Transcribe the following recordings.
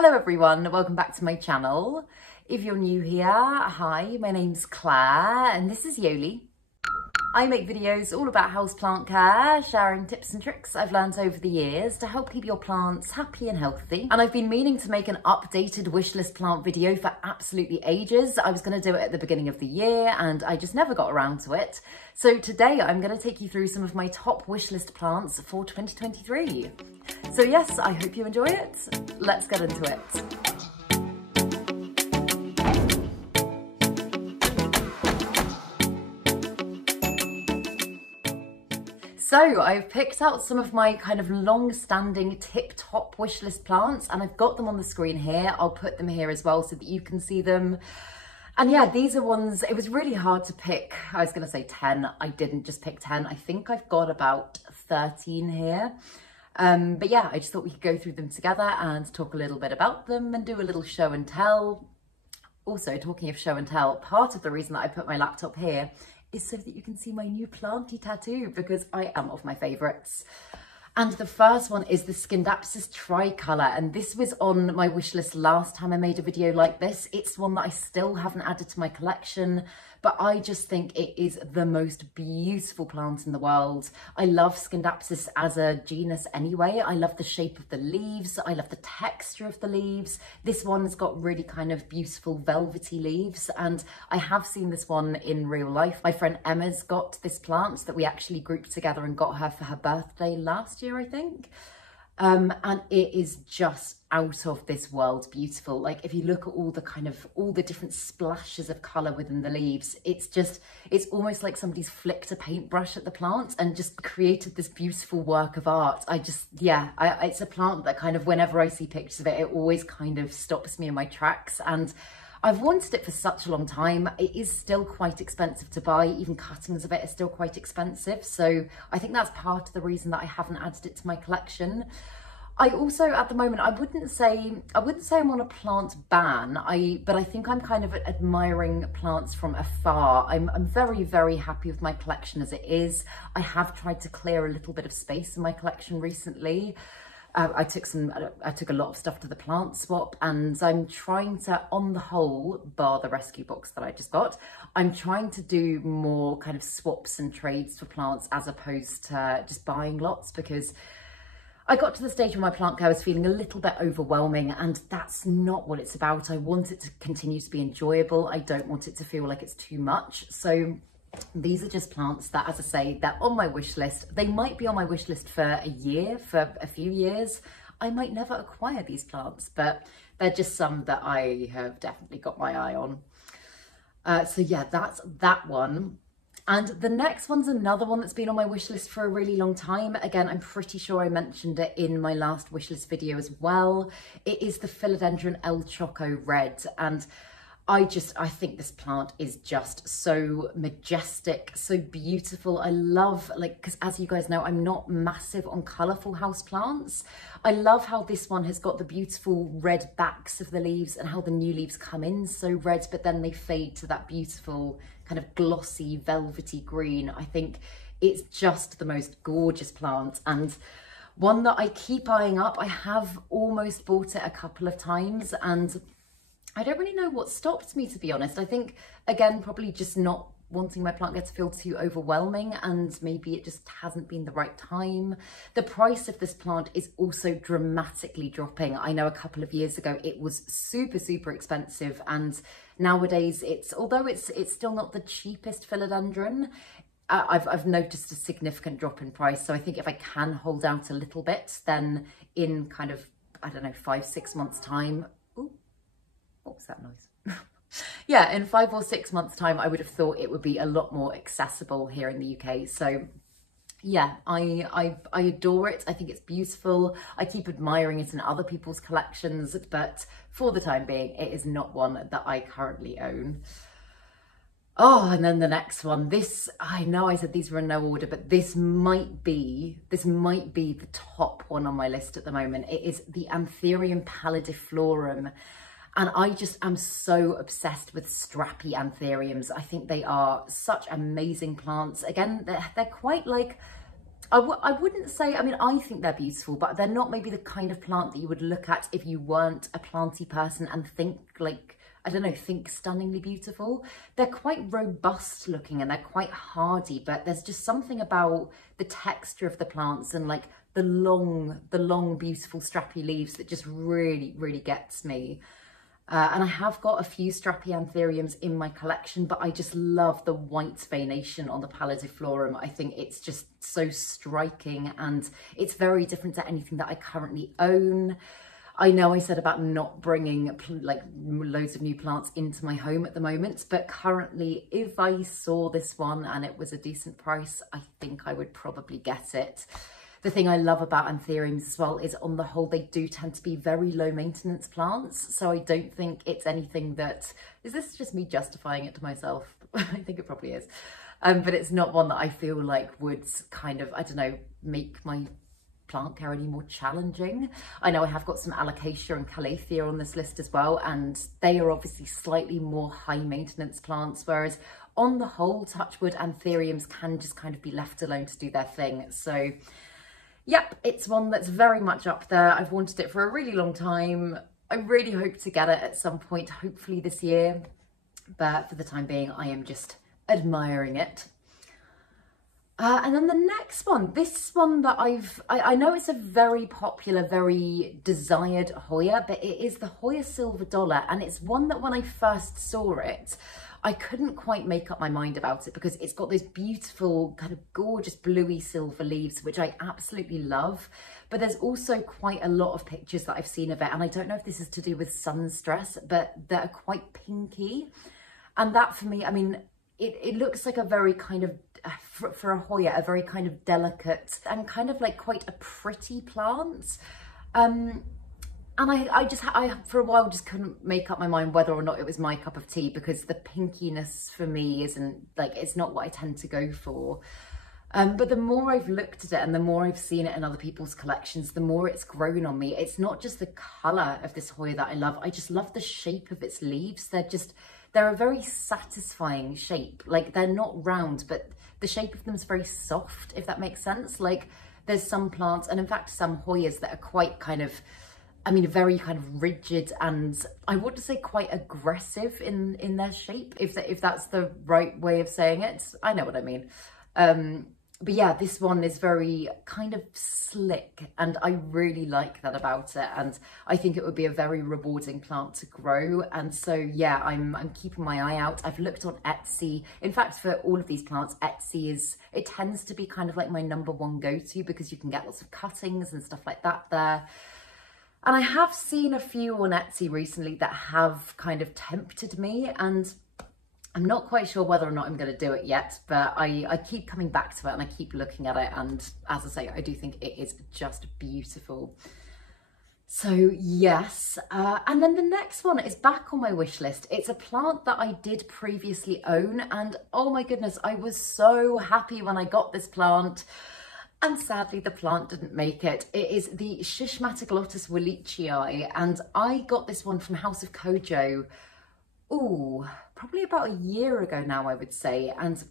Hello everyone, welcome back to my channel. If you're new here, hi, my name's Claire and this is Yoli. I make videos all about houseplant care, sharing tips and tricks I've learned over the years to help keep your plants happy and healthy. And I've been meaning to make an updated wishlist plant video for absolutely ages. I was going to do it at the beginning of the year and I just never got around to it. So today I'm going to take you through some of my top wishlist plants for 2023. So yes, I hope you enjoy it. Let's get into it. So I've picked out some of my kind of long-standing tip-top wishlist plants and I've got them on the screen here. I'll put them here as well so that you can see them. And yeah, these are ones, it was really hard to pick. I was going to say 10. I didn't just pick 10. I think I've got about 13 here. But yeah, I just thought we could go through them together and talk a little bit about them and do a little show and tell. Also, talking of show and tell, part of the reason that I put my laptop here is so that you can see my new planty tattoo because I am of my favourites. And the first one is the Scindapsus Tricolour, and this was on my wish list last time I made a video like this. It's one that I still haven't added to my collection, but I just think it is the most beautiful plant in the world. I love Scindapsus as a genus anyway. I love the shape of the leaves. I love the texture of the leaves. This one's got really kind of beautiful velvety leaves, and I have seen this one in real life. My friend Emma's got this plant that we actually grouped together and got her for her birthday last year, I think. And it is just out of this world beautiful. Like if you look at all the different splashes of colour within the leaves, it's almost like somebody's flicked a paintbrush at the plant and just created this beautiful work of art. It's a plant that kind of, whenever I see pictures of it, it always kind of stops me in my tracks. And I've wanted it for such a long time. It is still quite expensive to buy. Even cuttings of it are still quite expensive. So I think that's part of the reason that I haven't added it to my collection. I also, at the moment, I wouldn't say I'm on a plant ban, but I think I'm kind of admiring plants from afar. I'm very, very happy with my collection as it is. I have tried to clear a little bit of space in my collection recently. I took a lot of stuff to the plant swap, and I'm trying to, on the whole, bar the rescue box that I just got, I'm trying to do more kind of swaps and trades for plants as opposed to just buying lots, because I got to the stage where my plant care was feeling a little bit overwhelming, and that's not what it's about. I want it to continue to be enjoyable. I don't want it to feel like it's too much. So these are just plants that, as I say, they're on my wish list. They might be on my wish list for a year, for a few years. I might never acquire these plants, but they're just some that I have definitely got my eye on. So yeah, that's that one. And the next one's another one that's been on my wish list for a really long time. Again, I'm pretty sure I mentioned it in my last wish list video as well. It is the Philodendron El Choco Red, and I think this plant is just so majestic, so beautiful. I love, because as you guys know, I'm not massive on colourful house plants. I love how this one has got the beautiful red backs of the leaves and how the new leaves come in so red, but then they fade to that beautiful kind of glossy, velvety green. I think it's just the most gorgeous plant, and one that I keep eyeing up. I have almost bought it a couple of times, and I don't really know what stopped me, to be honest. I think, again, probably just not wanting my plant care to feel too overwhelming, and maybe it just hasn't been the right time. The price of this plant is also dramatically dropping. I know a couple of years ago it was super, super expensive, and nowadays although it's still not the cheapest philodendron, I've noticed a significant drop in price. So I think if I can hold out a little bit, then in kind of, I don't know, 5-6 months time, what was that noise? Yeah, in 5 or 6 months time, I would have thought it would be a lot more accessible here in the UK. So yeah, I adore it. I think it's beautiful. I keep admiring it in other people's collections, but for the time being, it is not one that I currently own. Oh, and then the next one, this, I know I said these were in no order, but this might be the top one on my list at the moment. It is the Anthurium pallidiflorum. And I just am so obsessed with strappy anthuriums. I think they are such amazing plants. Again, they're quite like, I wouldn't say, I mean, I think they're beautiful, but they're not maybe the kind of plant that you would look at if you weren't a planty person and think like, I don't know, think stunningly beautiful. They're quite robust looking and they're quite hardy, but there's just something about the texture of the plants and like the long, beautiful strappy leaves that just really, really gets me. And I have got a few strappy anthuriums in my collection, but I just love the white veination on the Pallidiflorum. I think it's just so striking and it's very different to anything that I currently own. I know I said about not bringing like loads of new plants into my home at the moment, but currently if I saw this one and it was a decent price, I think I would probably get it. The thing I love about anthuriums as well is on the whole, they do tend to be very low maintenance plants. So I don't think it's anything that, is this just me justifying it to myself? I think it probably is. But it's not one that I feel like would kind of, I don't know, make my plant care any more challenging. I know I have got some Alocasia and Calathea on this list as well, and they are obviously slightly more high maintenance plants, whereas on the whole, touchwood, anthuriums can just kind of be left alone to do their thing. So yep, it's one that's very much up there. I've wanted it for a really long time. I really hope to get it at some point, hopefully this year. But for the time being, I am just admiring it. And then the next one, this one that I know it's a very popular, very desired Hoya, but it is the Hoya Silver Dollar. And it's one that when I first saw it, I couldn't quite make up my mind about it because it's got those beautiful kind of gorgeous bluey silver leaves, which I absolutely love. But there's also quite a lot of pictures that I've seen of it. And I don't know if this is to do with sun stress, but they're quite pinky. And that for me, I mean, it looks like a very kind of, for a Hoya, a very kind of delicate and kind of like quite a pretty plant. And I for a while just couldn't make up my mind whether or not it was my cup of tea because the pinkiness for me isn't like, it's not what I tend to go for. But the more I've looked at it and the more I've seen it in other people's collections, the more it's grown on me. It's not just the colour of this Hoya that I love. I just love the shape of its leaves. They're a very satisfying shape. Like they're not round, but the shape of them is very soft, if that makes sense. Like there's some plants and in fact some Hoyas that are quite kind of, I mean, very kind of rigid and I would say quite aggressive in their shape, if that's the right way of saying it. I know what I mean. But yeah, this one is very kind of slick and I really like that about it. And I think it would be a very rewarding plant to grow. And so, yeah, I'm keeping my eye out. I've looked on Etsy. In fact, for all of these plants, Etsy it tends to be kind of like my #1 go-to because you can get lots of cuttings and stuff like that there. And I have seen a few on Etsy recently that have kind of tempted me and I'm not quite sure whether or not I'm going to do it yet, but I keep coming back to it and I keep looking at it. And as I say, I do think it is just beautiful. So yes, and then the next one is back on my wish list. It's a plant that I did previously own and oh my goodness, I was so happy when I got this plant. And sadly, the plant didn't make it. It is the Schismatoglottis wallichii, and I got this one from House of Kojo, probably about a year ago now, I would say. And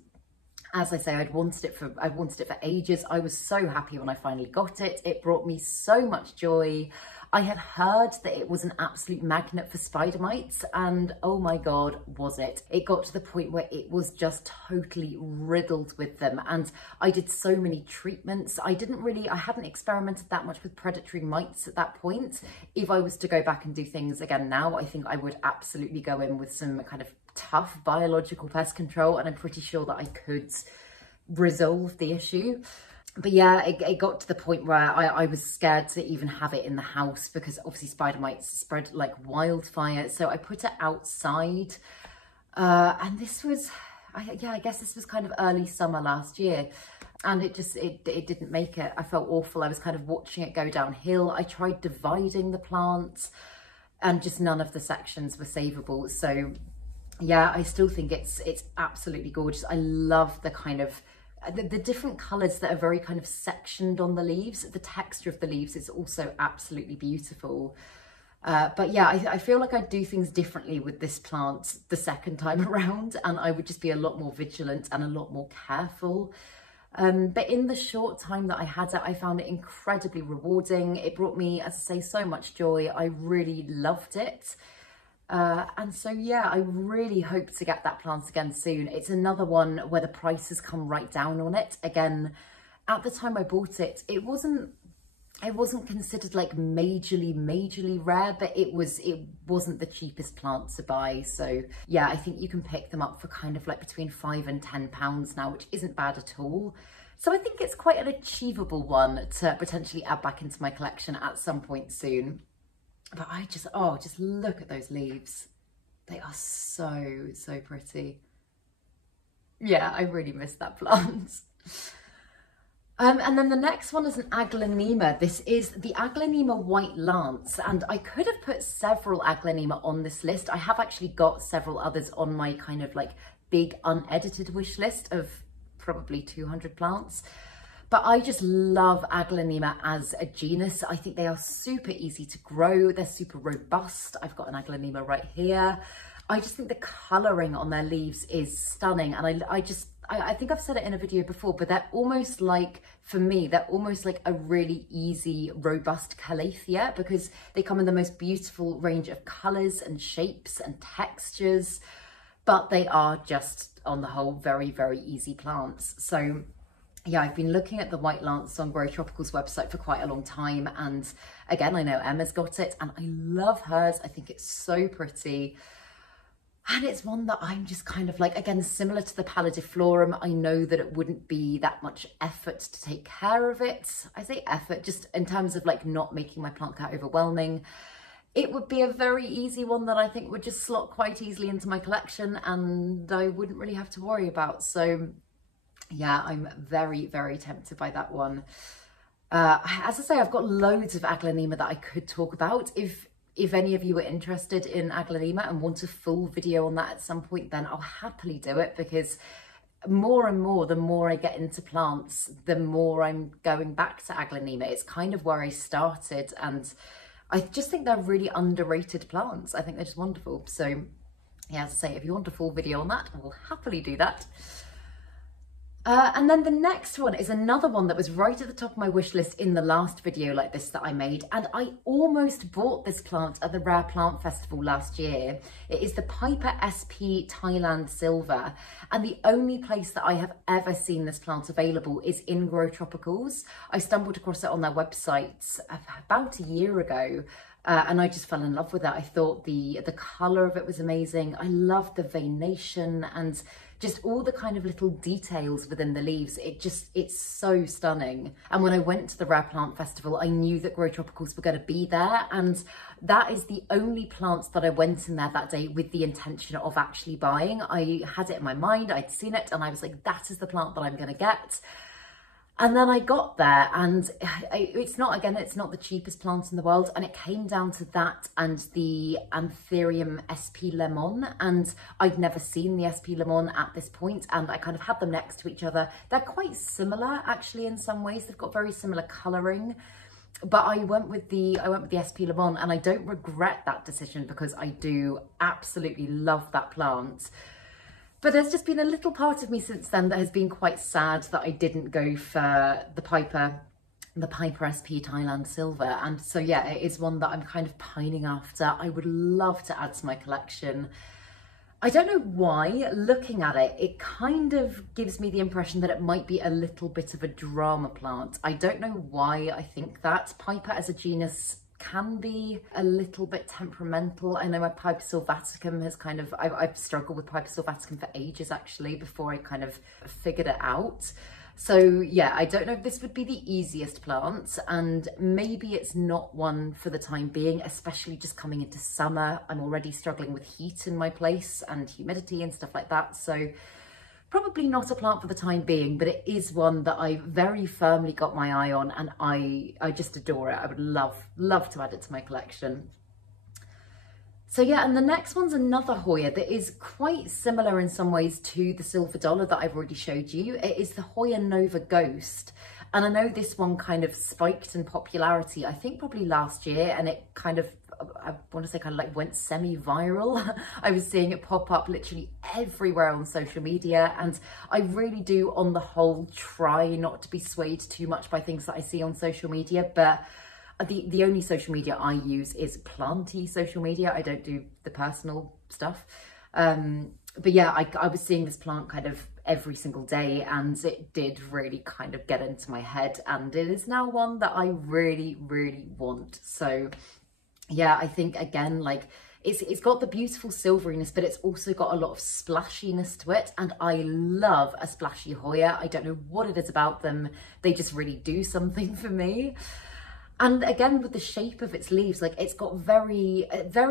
as I say, I'd wanted it for ages. I was so happy when I finally got it. It brought me so much joy. I had heard that it was an absolute magnet for spider mites and oh my God, was it. It got to the point where it was just totally riddled with them and I did so many treatments. I hadn't experimented that much with predatory mites at that point. If I was to go back and do things again now, I think I would absolutely go in with some kind of tough biological pest control and I'm pretty sure that I could resolve the issue. But yeah, it got to the point where I was scared to even have it in the house because obviously spider mites spread like wildfire. So I put it outside and this was, I guess this was kind of early summer last year. And it didn't make it. I felt awful. I was kind of watching it go downhill. I tried dividing the plants and just none of the sections were savable. So yeah, I still think it's absolutely gorgeous. I love the kind of, the different colours that are very kind of sectioned on the leaves. The texture of the leaves is also absolutely beautiful. But yeah, I feel like I'd do things differently with this plant the second time around and I would just be a lot more vigilant and a lot more careful. But in the short time that I had it, I found it incredibly rewarding. It brought me, as I say, so much joy. I really loved it. And so, yeah, I really hope to get that plant again soon. It's another one where the prices come right down on it. Again, at the time I bought it, it wasn't considered like majorly rare, but it wasn't the cheapest plant to buy. So yeah, I think you can pick them up for kind of like between £5 and £10 now, which isn't bad at all. So I think it's quite an achievable one to potentially add back into my collection at some point soon. But I just, oh, just look at those leaves. They are so pretty. Yeah, I really miss that plant. And then the next one is an Aglaonema. This is the Aglaonema White Lance, and I could have put several Aglaonema on this list. I have actually got several others on my kind of like big unedited wish list of probably 200 plants. But I just love Aglaonema as a genus. I think they are super easy to grow. They're super robust. I've got an Aglaonema right here. I just think the colouring on their leaves is stunning. And I think I've said it in a video before, but they're almost like, for me, they're almost like a really easy, robust Calathea, because they come in the most beautiful range of colours and shapes and textures, but they are just, on the whole, very easy plants. So yeah, I've been looking at the White Lance on Grow Tropical's website for quite a long time. And again, I know Emma's got it and I love hers. I think it's so pretty. And it's one that I'm just kind of like, again, similar to the Pallidiflorum, I know that it wouldn't be that much effort to take care of it. I say effort, just in terms of like not making my plant care overwhelming. It would be a very easy one that I think would just slot quite easily into my collection and I wouldn't really have to worry about. So yeah, I'm very tempted by that one. As I say, I've got loads of Aglaonema that I could talk about. If any of you are interested in Aglaonema and want a full video on that at some point, then I'll happily do it, because more and more, the more I get into plants, the more I'm going back to Aglaonema. It's kind of where I started, and I just think they're really underrated plants. I think they're just wonderful. So yeah, as I say, if you want a full video on that, I will happily do that. And then the next one is another one that was right at the top of my wish list in the last video like this that I made, and I almost bought this plant at the Rare Plant Festival last year. It is the Piper SP Thailand Silver, and the only place that I have ever seen this plant available is in Grow Tropicals. I stumbled across it on their website about a year ago. And I just fell in love with it. I thought the colour of it was amazing. I loved the veination and just all the kind of little details within the leaves. It's so stunning. And when I went to the Rare Plant Festival, I knew that Grow Tropicals were going to be there. And that is the only plants that I went in there that day with the intention of actually buying. I had it in my mind, I'd seen it, and I was like, that is the plant that I'm going to get. And then I got there, and it's not the cheapest plant in the world, and it came down to that and the Anthurium SP Lemon, and I'd never seen the SP Lemon at this point, and I kind of had them next to each other. They're quite similar, actually, in some ways. They've got very similar colouring, but I went with the SP Lemon, and I don't regret that decision, because I do absolutely love that plant. But there's just been a little part of me since then that has been quite sad that I didn't go for the Piper SP Thailand Silver. And so yeah, it is one that I'm kind of pining after. I would love to add to my collection. I don't know why, looking at it, it kind of gives me the impression that it might be a little bit of a drama plant. I don't know why I think that. Piper as a genus can be a little bit temperamental. I know my Piper sylvaticum has kind of, I've struggled with Piper sylvaticum for ages actually before I kind of figured it out. So yeah, I don't know if this would be the easiest plant, and maybe it's not one for the time being, especially just coming into summer. I'm already struggling with heat in my place and humidity and stuff like that. So probably not a plant for the time being, but it is one that I very firmly got my eye on, and I just adore it. I would love to add it to my collection. So yeah, and the next one's another Hoya that is quite similar in some ways to the Silver Dollar that I've already showed you. It is the Hoya Nova Ghost. And I know this one kind of spiked in popularity, I think probably last year, and it kind of, I want to say kind of like went semi-viral. I was seeing it pop up literally everywhere on social media, and I really do on the whole try not to be swayed too much by things that I see on social media, but the only social media I use is planty social media. I don't do the personal stuff. But yeah, I was seeing this plant kind of every single day, and it did really kind of get into my head, and it is now one that I really, really want. So yeah, I think again, like it's got the beautiful silveriness, but it's also got a lot of splashiness to it. And I love a splashy Hoya. I don't know what it is about them. They just really do something for me. And again, with the shape of its leaves, like it's got very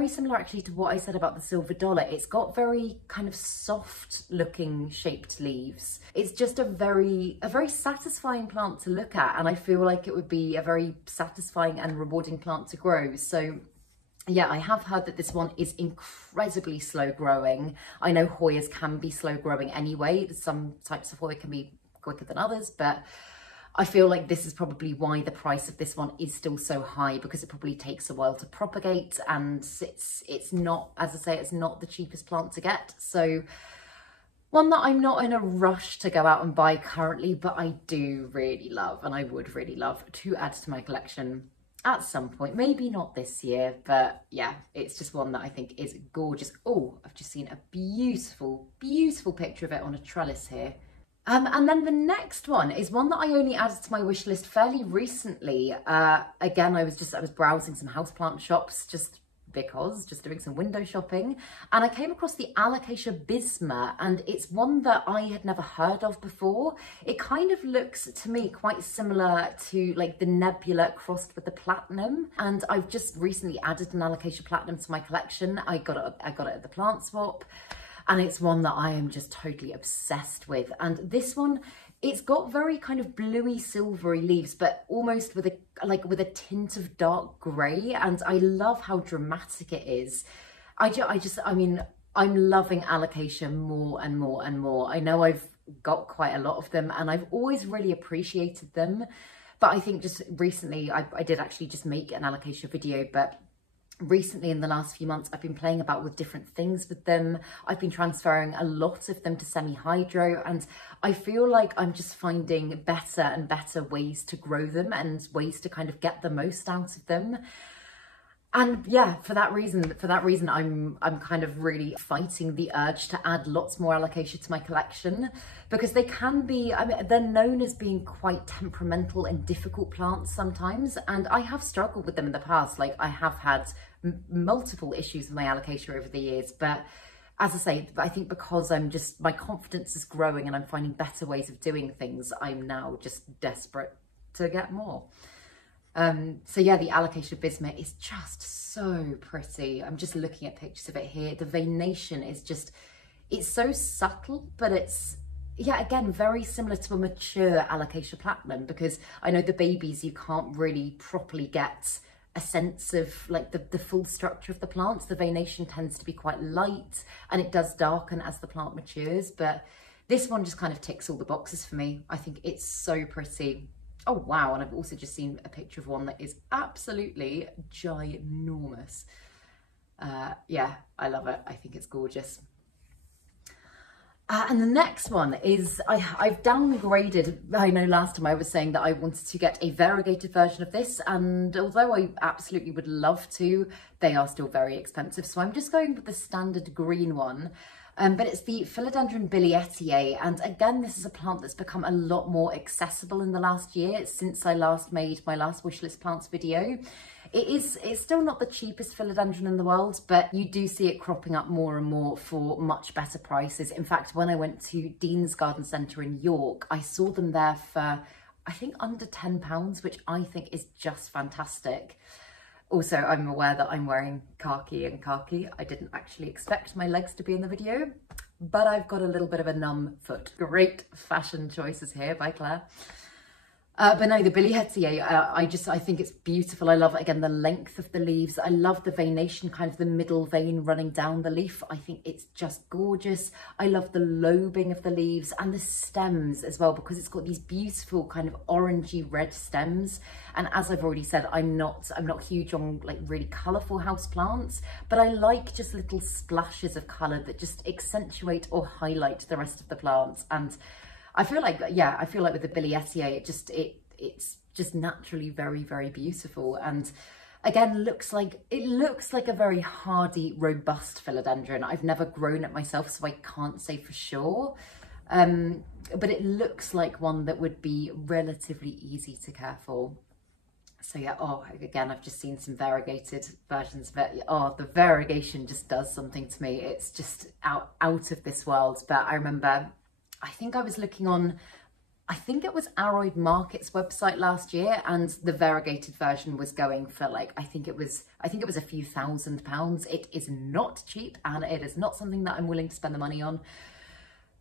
similar actually to what I said about the silver dollar. It's got very kind of soft looking shaped leaves. It's just a very satisfying plant to look at. And I feel like it would be a very satisfying and rewarding plant to grow. So yeah, I have heard that this one is incredibly slow growing. I know Hoyas can be slow growing anyway. Some types of Hoya can be quicker than others, but I feel like this is probably why the price of this one is still so high, because it probably takes a while to propagate, and it's not, as I say, it's not the cheapest plant to get. So one that I'm not in a rush to go out and buy currently, but I do really love, and I would really love to add to my collection at some point. Maybe not this year, but yeah, it's just one that I think is gorgeous. Oh, I've just seen a beautiful, beautiful picture of it on a trellis here. And then the next one is one that I only added to my wish list fairly recently. Again, I was browsing some houseplant shops just doing some window shopping, and I came across the Alocasia bisma, and it's one that I had never heard of before. It kind of looks to me quite similar to like the Nebula crossed with the Platinum, and I've just recently added an Alocasia Platinum to my collection. I got it at the plant swap. And it's one that I am just totally obsessed with. And this one, it's got very kind of bluey silvery leaves, but almost with a tint of dark grey. And I love how dramatic it is. I mean, I'm loving Alocasia more and more and more. I know I've got quite a lot of them, and I've always really appreciated them. But I think just recently, I did actually just make an Alocasia video, but recently in the last few months, I've been playing about with different things with them. I've been transferring a lot of them to semi-hydro, and I feel like I'm just finding better and better ways to grow them and ways to kind of get the most out of them. And yeah, for that reason, I'm kind of really fighting the urge to add lots more Alocasia to my collection, because they can be, I mean, they're known as being quite temperamental and difficult plants sometimes, and I have struggled with them in the past. Like I have had multiple issues with my Alocasia over the years, but as I say, I think because my confidence is growing and I'm finding better ways of doing things, I'm now just desperate to get more. So yeah, the Alocasia bisma is just so pretty. I'm just looking at pictures of it here. The veination is just, it's so subtle, but it's, yeah, again, very similar to a mature Alocasia Platinum, because I know the babies, you can't really properly get a sense of like the full structure of the plants. The veination tends to be quite light, and it does darken as the plant matures, but this one just kind of ticks all the boxes for me. I think it's so pretty. Oh wow, and I've also just seen a picture of one that is absolutely ginormous. Yeah, I love it. I think it's gorgeous. And the next one is, I've downgraded. I know last time I was saying that I wanted to get a variegated version of this, and although I absolutely would love to, they are still very expensive. So I'm just going with the standard green one. But it's the Philodendron Billietiae, and again, this is a plant that's become a lot more accessible in the last year since I last made my last wishlist plants video. It's still not the cheapest philodendron in the world, but you do see it cropping up more and more for much better prices. In fact, when I went to Dean's Garden Centre in York, I saw them there for, I think, under £10, which I think is just fantastic. Also, I'm aware that I'm wearing khaki and khaki. I didn't actually expect my legs to be in the video, but I've got a little bit of a numb foot. Great fashion choices here by Claire. But no, the Billietier, I think it's beautiful. I love, again, the length of the leaves. I love the veination, kind of the middle vein running down the leaf. I think it's just gorgeous. I love the lobing of the leaves and the stems as well, because it's got these beautiful kind of orangey red stems. And as I've already said, I'm not huge on like really colourful house plants, but I like just little splashes of colour that just accentuate or highlight the rest of the plants. And I feel like, yeah, I feel like with the Billietier, it's just naturally very, very beautiful. And again, it looks like a very hardy, robust philodendron. I've never grown it myself, so I can't say for sure. But it looks like one that would be relatively easy to care for. So yeah, oh, again, I've just seen some variegated versions of it. Oh, the variegation just does something to me. It's just out of this world. But I remember, I think I was looking on, I think it was Aroyd Market's website last year, and the variegated version was going for like, I think it was a few £1,000s. It is not cheap, and it is not something that I'm willing to spend the money on.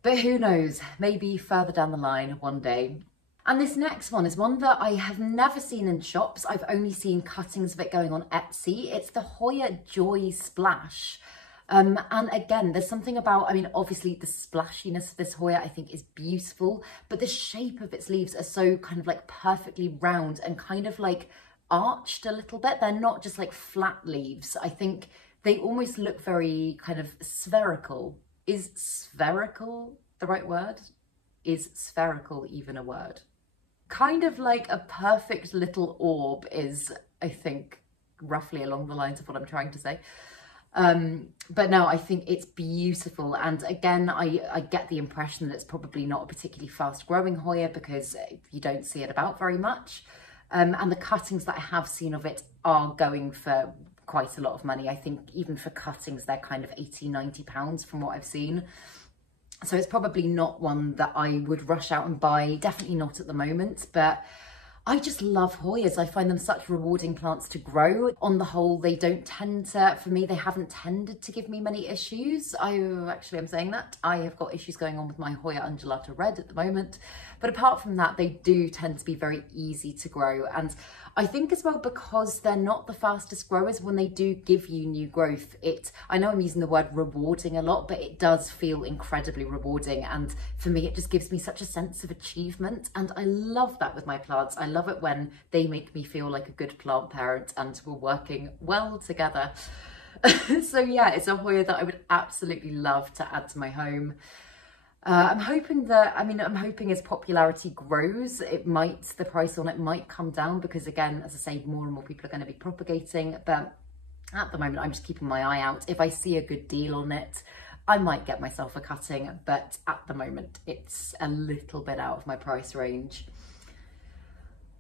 But who knows, maybe further down the line one day. And this next one is one that I have never seen in shops. I've only seen cuttings of it going on Etsy. It's the Hoya Joy Splash. And again, there's something about, I mean, obviously the splashiness of this Hoya I think is beautiful, but the shape of its leaves are so kind of like perfectly round and kind of like arched a little bit. They're not just like flat leaves. I think they almost look very kind of spherical. Is spherical the right word? Is spherical even a word? Kind of like a perfect little orb is, I think, roughly along the lines of what I'm trying to say. But no, I think it's beautiful. And again, I get the impression that it's probably not a particularly fast growing Hoya because you don't see it about very much. And the cuttings that I have seen of it are going for quite a lot of money. I think even for cuttings, they're kind of £80–90 from what I've seen. So it's probably not one that I would rush out and buy, definitely not at the moment, but I just love Hoyas. I find them such rewarding plants to grow. On the whole, they don't tend to, for me, they haven't tended to give me many issues. I'm saying that. I have got issues going on with my Hoya undulata red at the moment. But apart from that, they do tend to be very easy to grow. And I think as well, because they're not the fastest growers, when they do give you new growth, I know I'm using the word rewarding a lot, but it does feel incredibly rewarding. And for me, it just gives me such a sense of achievement. And I love that with my plants. I love it when they make me feel like a good plant parent and we're working well together. So yeah, it's a Hoya that I would absolutely love to add to my home. I'm hoping as popularity grows, the price on it might come down because again, as I say, more and more people are going to be propagating, but at the moment I'm just keeping my eye out. If I see a good deal on it, I might get myself a cutting, but at the moment it's a little bit out of my price range.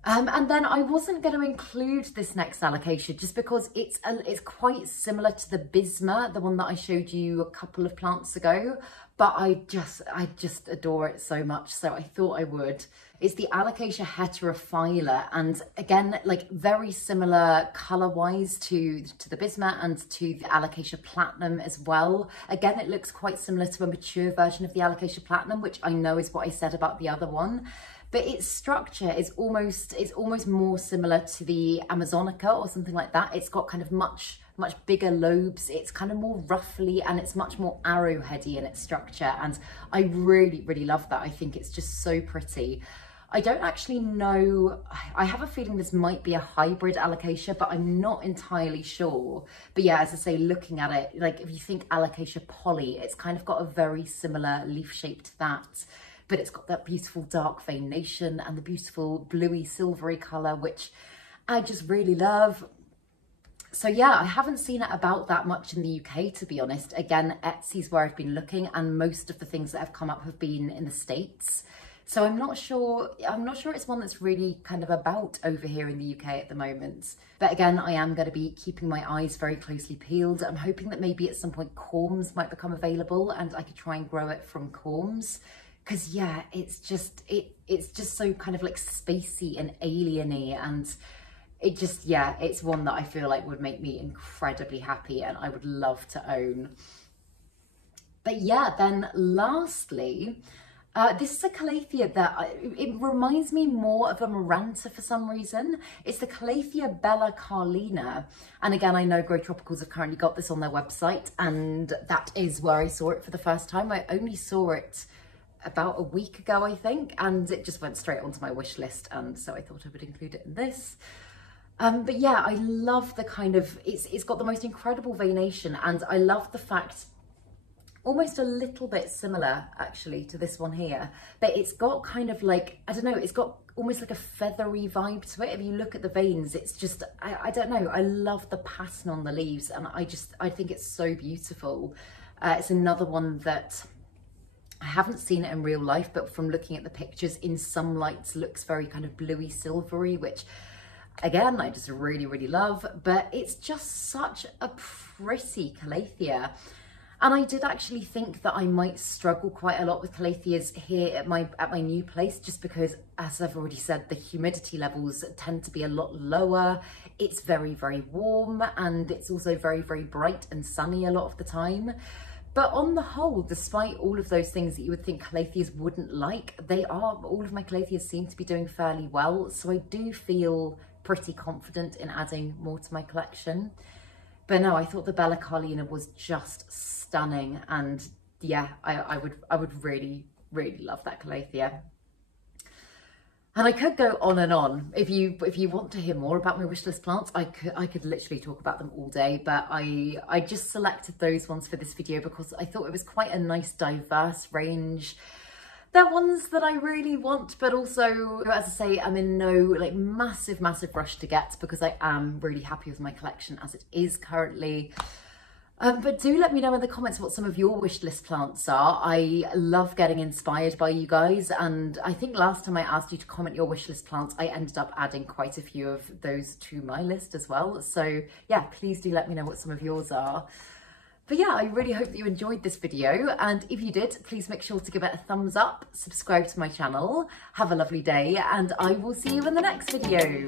And then I wasn't going to include this next alocasia just because it's quite similar to the Bisma, the one that I showed you a couple of plants ago, but I just adore it so much, so I thought I would. It's the Alocasia heterophylla, and again, like very similar colour-wise to the Bisma and to the Alocasia platinum as well. Again, it looks quite similar to a mature version of the Alocasia platinum, which I know is what I said about the other one. But its structure is almost more similar to the Amazonica or something like that. It's got kind of much bigger lobes. It's kind of more ruffly and it's much more arrowheady in its structure. And I really, really love that. I think it's just so pretty. I don't actually know. I have a feeling this might be a hybrid Alocasia, but I'm not entirely sure. But yeah, as I say, looking at it, like if you think Alocasia poly, it's kind of got a very similar leaf shape to that. But it's got that beautiful dark veination and the beautiful bluey silvery colour, which I just really love. So yeah, I haven't seen it about that much in the UK, to be honest. Again, Etsy's where I've been looking, and most of the things that have come up have been in the States. So I'm not sure it's one that's really kind of about over here in the UK at the moment. But again, I am going to be keeping my eyes very closely peeled. I'm hoping that maybe at some point corms might become available and I could try and grow it from corms. Because yeah, it's just so kind of like spacey and alien-y, and it just, yeah, it's one that I feel like would make me incredibly happy and I would love to own. But yeah, then lastly, This is a Calathea that it reminds me more of a Maranta for some reason. It's the Calathea Bella Carlina. And again, I know Grow Tropicals have currently got this on their website, and that is where I saw it for the first time. I only saw it about a week ago, I think, and it just went straight onto my wish list, and so I thought I would include it in this. But yeah, I love the kind of, it's got the most incredible veination, and I love the fact, almost a little bit similar actually to this one here, but it's got kind of like, I don't know, it's got almost like a feathery vibe to it. If you look at the veins, it's just, I don't know, I love the pattern on the leaves, and I think it's so beautiful. It's another one that I haven't seen it in real life, but from looking at the pictures in some lights looks very kind of bluey silvery, which again, I just really, really love, but it's just such a pretty Calathea. And I did actually think that I might struggle quite a lot with Calatheas here at my new place, just because, as I've already said, the humidity levels tend to be a lot lower. It's very, very warm, and it's also very, very bright and sunny a lot of the time. But on the whole, despite all of those things that you would think Calatheas wouldn't like, all of my Calatheas seem to be doing fairly well. So I do feel pretty confident in adding more to my collection. But no, I thought the Bella Carlina was just stunning, and yeah, I would really, really love that Calathea. And I could go on and on. If you want to hear more about my wishlist plants, I could literally talk about them all day, but I just selected those ones for this video because I thought it was quite a nice diverse range. They're ones that I really want, but also, as I say, I'm in no like massive rush to get, because I am really happy with my collection as it is currently. But do let me know in the comments what some of your wish list plants are. I love getting inspired by you guys, and I think last time I asked you to comment your wish list plants, I ended up adding quite a few of those to my list as well. So yeah, please do let me know what some of yours are. But yeah, I really hope that you enjoyed this video, and if you did, please make sure to give it a thumbs up, subscribe to my channel, have a lovely day, and I will see you in the next video.